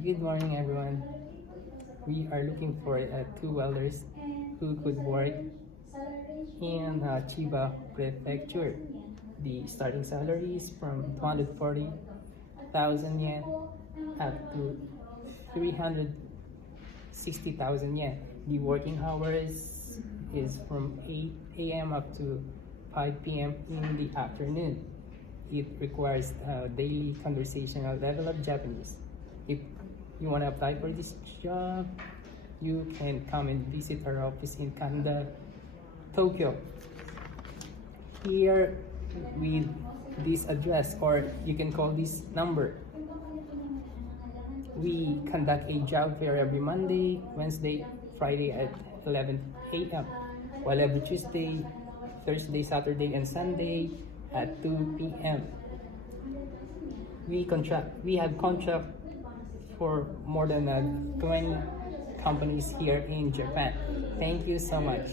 Good morning, everyone. We are looking for two welders who could work in Chiba Prefecture. The starting salary is from 240,000 yen up to 360,000 yen. The working hours is from 8 a.m. up to 5 p.m. in the afternoon. It requires a daily conversational level of Japanese. If you want to apply for this job, you can come and visit our office in Kanda, Tokyo. Here with this address, or you can call this number. We conduct a job fair every Monday, Wednesday, Friday at 11 a.m. while every Tuesday, Thursday, Saturday, and Sunday at 2 p.m. We have contract for more than 20 companies here in Japan. Thank you so much.